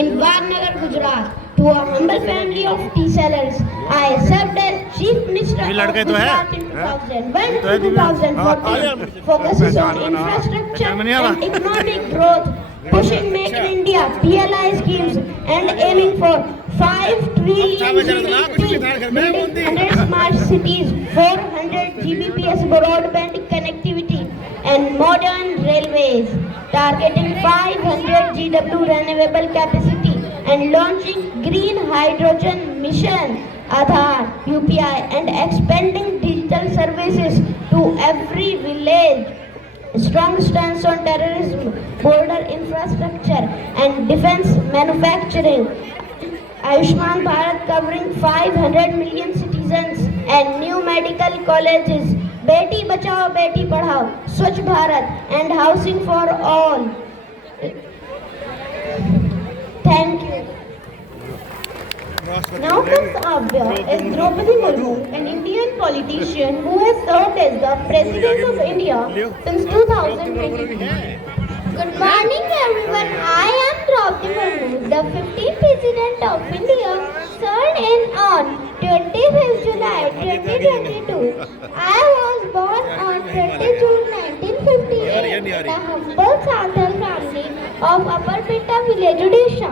in Vadnagar, Gujarat. To a humble family of tea sellers, I served as Chief Minister of Gujarat in 2001 to 2014, focusing on infrastructure and economic growth, pushing Make in India PLI schemes and aiming for 5 trillion GDP, building 100 smart cities, 400 Gbps broadband connectivity and modern railways, targeting 500 GW renewable capacity and launching green hydrogen mission, Aadhaar, UPI and expanding digital services to every village. Strong stance on terrorism, border infrastructure and defense manufacturing. Ayushman Bharat covering 500 million citizens and new medical colleges. Beti Bachao, Beti Padhao, Swachh Bharat and housing for all. Thank you. Now comes Avya as Draupadi Murmu, an Indian politician who has served as the President of India since 2022. Good morning everyone. I am Draupadi Murmu, the 15th President of India, sworn in on 25th July 2022. I was born on 20 June 1958 in the humble Santhal family of Upper Peta village, Odisha.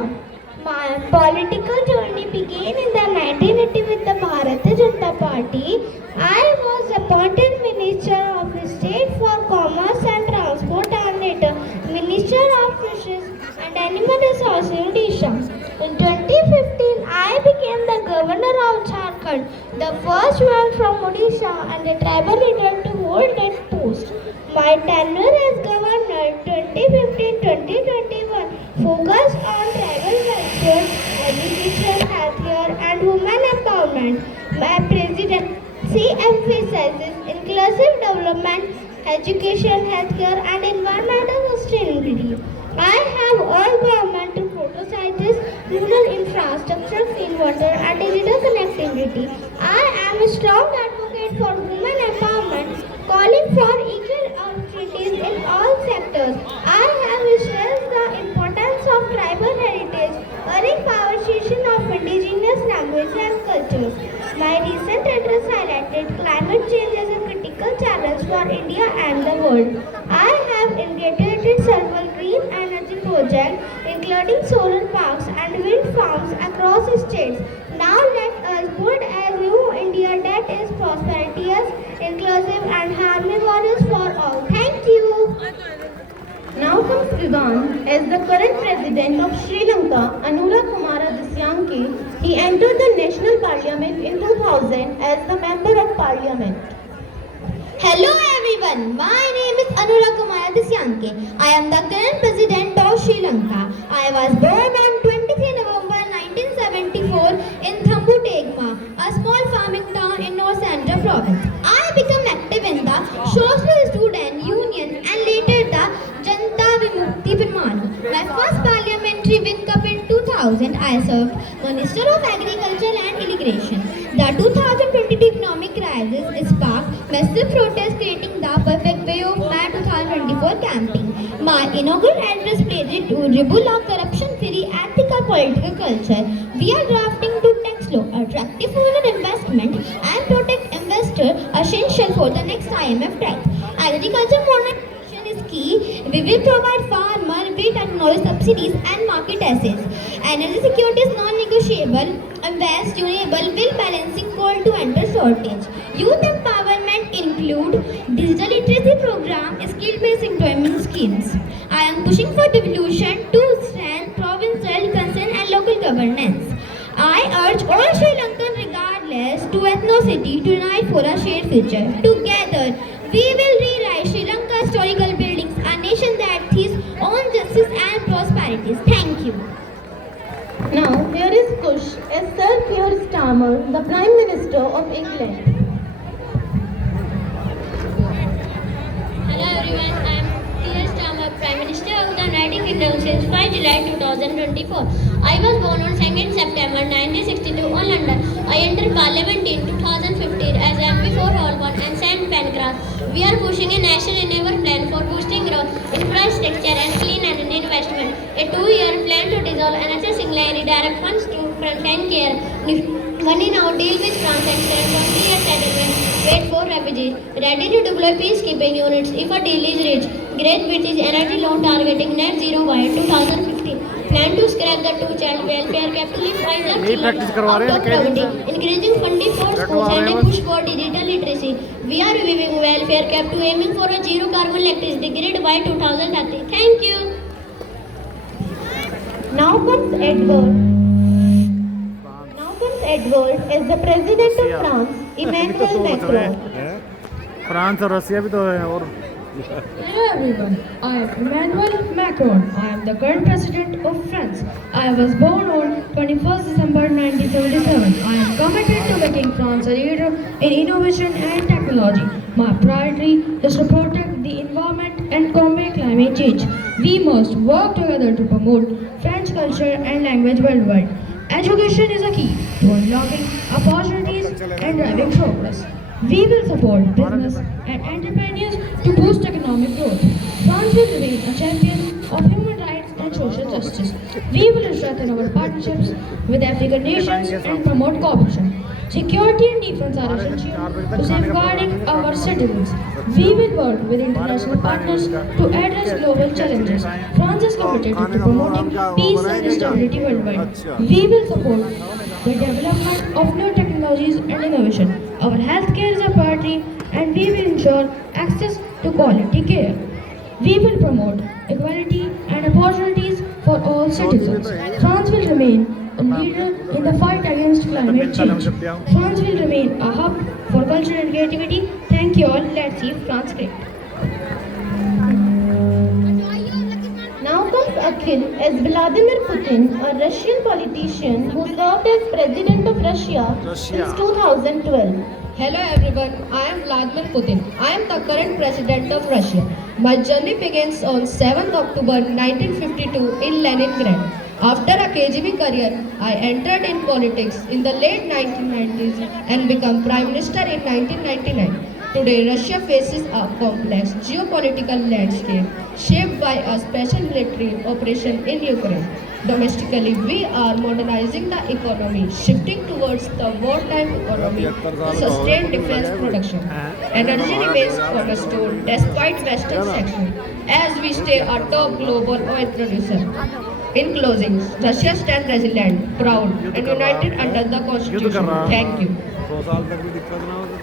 My political journey began in the 1980 with the Bharatiya Janata Party. I was appointed Minister of State for Commerce and Transport and later Minister of Fisheries and Animal Resources in Odisha. In 2015, I became the Governor of Jharkhand, the first one from Odisha and a tribal leader to hold that post. My tenure as Governor 2015-2021 focused on tribal welfare, education, healthcare and women empowerment. My presidency emphasizes inclusive development, education, healthcare and environmental sustainability. I have urged government to photosynthesis, rural infrastructure, clean water and digital connectivity. I am a strong advocate for women empowerment, calling for equal opportunities in all sectors. I have stressed the importance of tribal heritage, earning conversation of indigenous language and cultures. My recent address highlighted climate change as a critical challenge for India and the world. I have integrated several green energy projects, including solar parks and wind farms across states. Now let us build a new India that is prosperous, inclusive and harmonious for all. Thank you. Now comes Iran as the current President of Sri Lanka, Anura Kumara Dissanayake. He entered the National Parliament in 2000 as the Member of Parliament. Hello everyone, my name is Anura Kumara Dissanayake. I am the current President of Sri Lanka. I was born on 23 November 1974 in Thambutegma, a small farming town in North Central Province. I became active in the Socialist Student Union and later the Janata Vimukti Parmanu. My first parliamentary win-cup in 2000, I served Minister of Agriculture and Irrigation. The 2022 economic crisis sparked massive protests, creating the perfect way of my 2024 campaign. My inaugural address pledged to regulate corruption-free, ethical political culture. We are drafting to tax law, attractive foreign investment, and protect investor, essential for the next IMF tax. Agriculture modernization is key. We will provide farmer with technology subsidies and market access. Energy security is non-negotiable. Invest renewable will balancing coal to enter shortage. Youth empowerment include digital literacy program, skill-based employment schemes. I am pushing for devolution to strengthen provincial concern and local governance. I urge all Sri Lankans regardless to ethnicity to unite for a shared future. Together, we will rewrite Sri Lanka's historical buildings, a nation that thrives on justice and prosperity. Thank you. Now here is Kush as Sir Keir Starmer, the Prime Minister of England. Hello everyone, I am Keir Starmer, Prime Minister of the United Kingdom since 5 July 2024. I was born on 2nd September 1962 on London. I entered Parliament in 2015 as MP for Holborn and St Pancras. We are pushing a national endeavour plan for boosting growth, infrastructure and clean energy investment. A 2-year plan to dissolve NHS England and redirect funds to frontline care. Money now deal with France and stand for 3-year settlement. Wait for refugees. Ready to deploy peacekeeping units if a deal is reached. Great British Energy Loan targeting net zero by 2050. Plan to scrap the two-child welfare cap to lift Pfizer children out of poverty. Increasing funding for schools and a push for digital literacy. We are reviewing welfare cap to aiming for a zero carbon electricity grid by 2030. Thank you. Now comes Edward. Edward as the President of France, Emmanuel Macron. France और रसिया भी तो है और Hello everyone, I am Emmanuel Macron. I am the current president of France. I was born on 21st December 1977. I am committed to making France a leader in innovation and technology. My priority is to protect the environment and combat climate change. We must work together to promote French culture and language worldwide. Education is a key to unlocking opportunities and driving progress. We will support business and entrepreneurs to boost economic growth. France will remain a champion of human rights and social justice. We will strengthen our partnerships with African nations and promote cooperation. Security and defense are essential to safeguarding our citizens. We will work with international partners to address global challenges. France is committed to promoting peace and stability worldwide. We will support the development of new technologies and innovation. Our healthcare is a priority and we will ensure access to quality care. We will promote equality and opportunities for all citizens. France will remain a leader in the fight against climate change. France will remain a hub for culture and creativity. Thank you all. Let's see France great. Now comes Akhil as Vladimir Putin, a Russian politician who served as President of Russia since 2012. Hello everyone, I am Vladimir Putin. I am the current president of Russia. My journey begins on 7th October 1952 in Leningrad. After a KGB career, I entered in politics in the late 1990s and became Prime Minister in 1999. Today, Russia faces a complex geopolitical landscape shaped by a special military operation in Ukraine. Domestically, we are modernizing the economy, shifting towards the wartime economy to sustain defense production. Energy remains cornerstone despite Western sanction, as we stay a top global oil producer. In closing, Russia stands resilient, proud, and united under the Constitution. Thank you. 2 साल तक भी दिक्कत ना हो तो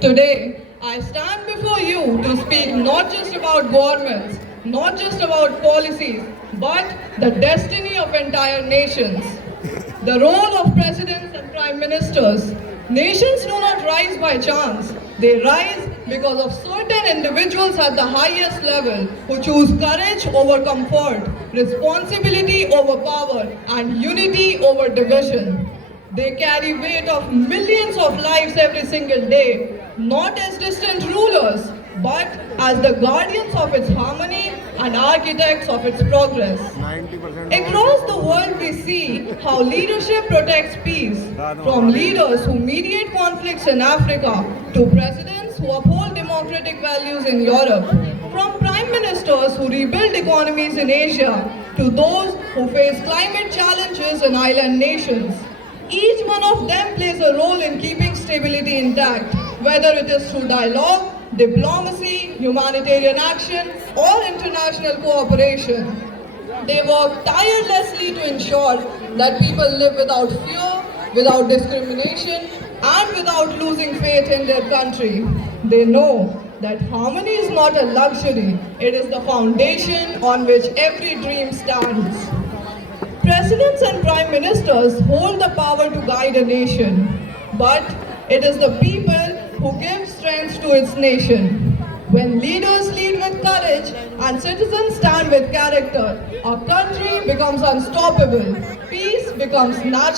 Today, I stand before you to speak not just about governments, not just about policies, but the destiny of entire nations. The role of presidents and prime ministers. Nations do not rise by chance. They rise because of certain individuals at the highest level who choose courage over comfort, responsibility over power, and unity over division. They carry weight of millions of lives every single day, not as distant rulers, but as the guardians of its harmony and architects of its progress. 90% Across the world, we see how leadership protects peace, from leaders who mediate conflicts in Africa to presidents who uphold democratic values in Europe, from prime ministers who rebuild economies in Asia to those who face climate challenges in island nations. Each one of them plays a role in keeping stability intact, whether it is through dialogue, diplomacy, humanitarian action, or international cooperation. They work tirelessly to ensure that people live without fear, without discrimination, and without losing faith in their country. They know that harmony is not a luxury, it is the foundation on which every dream stands. Presidents and prime ministers hold the power to guide a nation, but it is the people who give strength to its nation. When leaders lead with courage and citizens stand with character, our country becomes unstoppable, peace becomes natural.